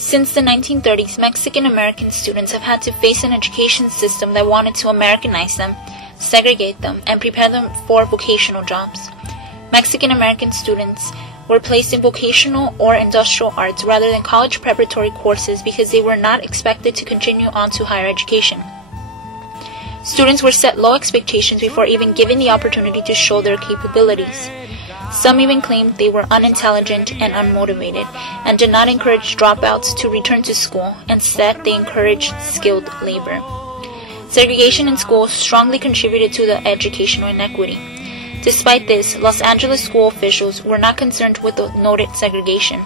Since the 1930s, Mexican-American students have had to face an education system that wanted to Americanize them, segregate them, and prepare them for vocational jobs. Mexican-American students were placed in vocational or industrial arts rather than college preparatory courses because they were not expected to continue on to higher education. Students were set low expectations before even given the opportunity to show their capabilities. Some even claimed they were unintelligent and unmotivated, and did not encourage dropouts to return to school. Instead, they encouraged skilled labor. Segregation in schools strongly contributed to the educational inequity. Despite this, Los Angeles school officials were not concerned with the noted segregation,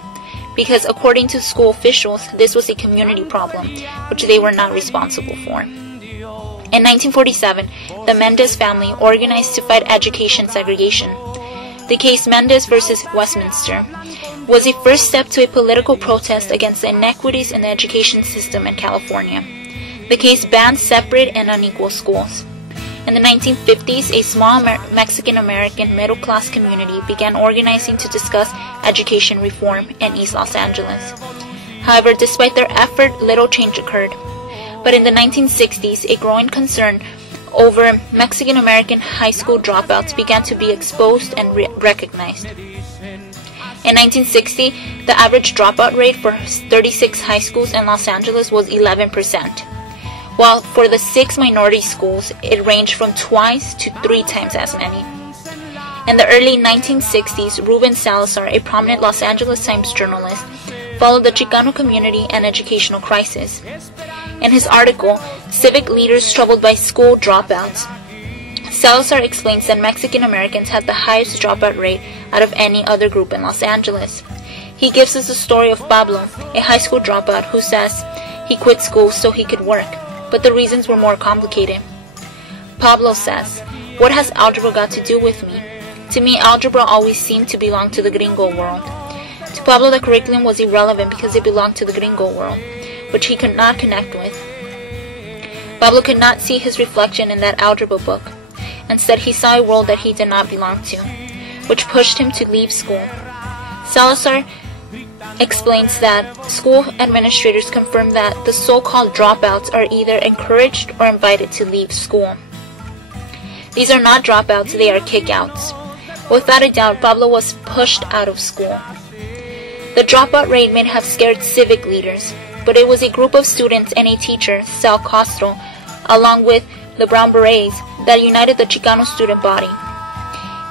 because according to school officials, this was a community problem, which they were not responsible for. In 1947, the Mendez family organized to fight education segregation. The case Mendez versus Westminster was a first step to a political protest against the inequities in the education system in California. The case banned separate and unequal schools. In the 1950s, a small Mexican-American middle-class community began organizing to discuss education reform in East Los Angeles. However, despite their effort, little change occurred. But in the 1960s, a growing concern over Mexican-American high school dropouts began to be exposed and recognized. In 1960, the average dropout rate for 36 high schools in Los Angeles was 11%, while for the 6 minority schools, it ranged from twice to 3 times as many. In the early 1960s, Ruben Salazar, a prominent Los Angeles Times journalist, followed the Chicano community and educational crisis. In his article, Civic Leaders Troubled by School Dropouts, Salazar explains that Mexican Americans had the highest dropout rate out of any other group in Los Angeles. He gives us the story of Pablo, a high school dropout who says he quit school so he could work, but the reasons were more complicated. Pablo says, "What has algebra got to do with me? To me, algebra always seemed to belong to the gringo world." To Pablo, the curriculum was irrelevant because it belonged to the gringo world, which he could not connect with. Pablo could not see his reflection in that algebra book. Instead, he saw a world that he did not belong to, which pushed him to leave school. Salazar explains that school administrators confirm that the so-called dropouts are either encouraged or invited to leave school. These are not dropouts, they are kickouts. Without a doubt, Pablo was pushed out of school. The dropout rate may have scared civic leaders, but it was a group of students and a teacher, Sal Castro, along with the Brown Berets, that united the Chicano student body.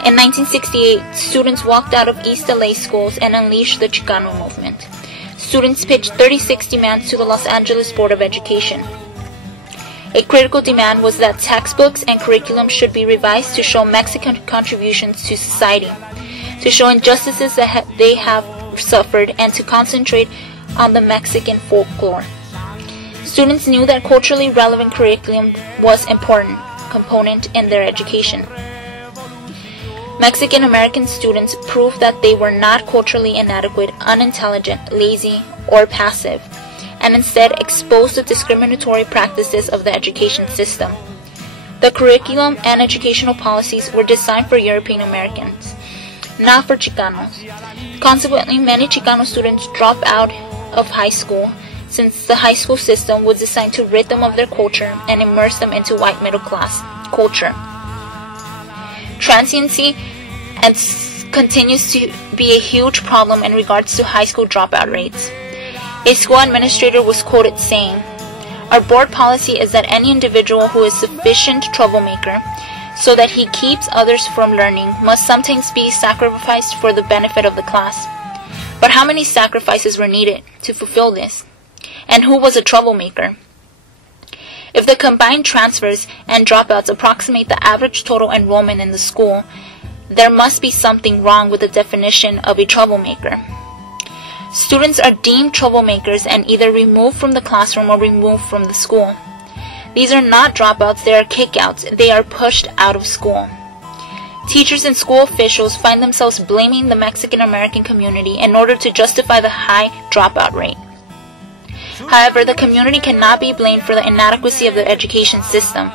In 1968, students walked out of East LA schools and unleashed the Chicano movement. Students pitched 36 demands to the Los Angeles Board of Education. A critical demand was that textbooks and curriculum should be revised to show Mexican contributions to society, to show injustices that they have suffered, and to concentrate on the Mexican folklore. Students knew that culturally relevant curriculum was an important component in their education. Mexican-American students proved that they were not culturally inadequate, unintelligent, lazy, or passive, and instead exposed the discriminatory practices of the education system. The curriculum and educational policies were designed for European Americans, not for Chicanos. Consequently, many Chicano students drop out of high school since the high school system was designed to rid them of their culture and immerse them into white middle-class culture. Transiency continues to be a huge problem in regards to high school dropout rates. A school administrator was quoted saying, "Our board policy is that any individual who is sufficient troublemaker so that he keeps others from learning must sometimes be sacrificed for the benefit of the class." But how many sacrifices were needed to fulfill this? And who was a troublemaker? If the combined transfers and dropouts approximate the average total enrollment in the school, there must be something wrong with the definition of a troublemaker. Students are deemed troublemakers and either removed from the classroom or removed from the school. These are not dropouts, they are kickouts. They are pushed out of school. Teachers and school officials find themselves blaming the Mexican-American community in order to justify the high dropout rate. However, the community cannot be blamed for the inadequacy of the education system.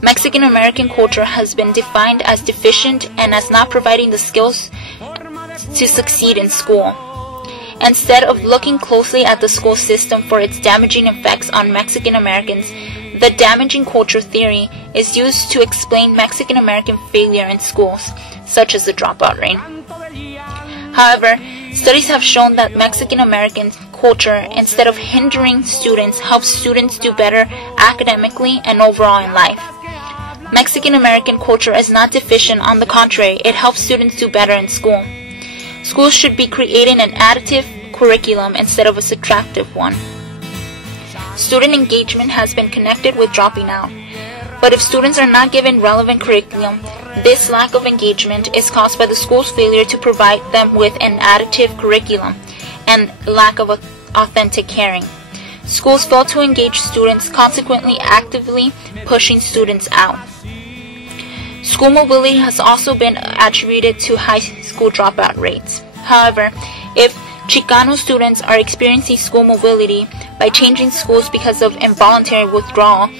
Mexican-American culture has been defined as deficient and as not providing the skills to succeed in school. Instead of looking closely at the school system for its damaging effects on Mexican Americans, the damaging culture theory is used to explain Mexican American failure in schools, such as the dropout rate. However, studies have shown that Mexican American culture, instead of hindering students, helps students do better academically and overall in life. Mexican American culture is not deficient. On the contrary, it helps students do better in school. Schools should be creating an additive curriculum instead of a subtractive one. Student engagement has been connected with dropping out. But if students are not given relevant curriculum, this lack of engagement is caused by the school's failure to provide them with an additive curriculum and lack of authentic caring. Schools fail to engage students, consequently actively pushing students out. School mobility has also been attributed to high school dropout rates. However, if Chicano students are experiencing school mobility by changing schools because of involuntary withdrawal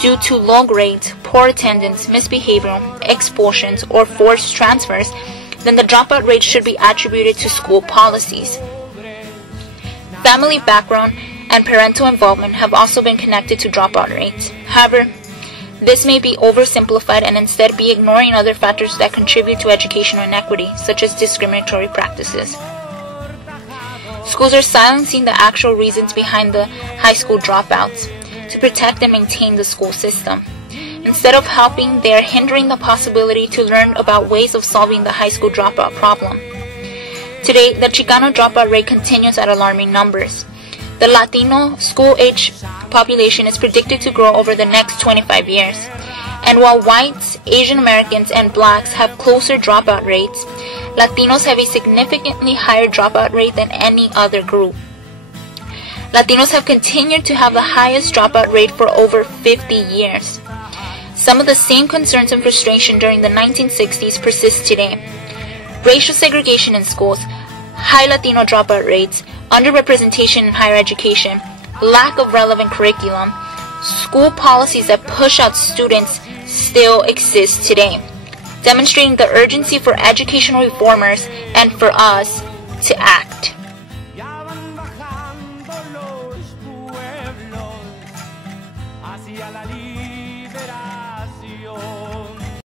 due to low grades, poor attendance, misbehavior, expulsions, or forced transfers, then the dropout rate should be attributed to school policies. Family background and parental involvement have also been connected to dropout rates. However, this may be oversimplified and instead be ignoring other factors that contribute to educational inequity, such as discriminatory practices. Schools are silencing the actual reasons behind the high school dropouts to protect and maintain the school system. Instead of helping, they are hindering the possibility to learn about ways of solving the high school dropout problem. Today, the Chicano dropout rate continues at alarming numbers. The Latino school-age population is predicted to grow over the next 25 years. And while whites, Asian Americans, and blacks have closer dropout rates, Latinos have a significantly higher dropout rate than any other group. Latinos have continued to have the highest dropout rate for over 50 years. Some of the same concerns and frustration during the 1960s persist today. Racial segregation in schools, high Latino dropout rates, underrepresentation in higher education, lack of relevant curriculum, school policies that push out students still exist today, demonstrating the urgency for educational reformers and for us to act.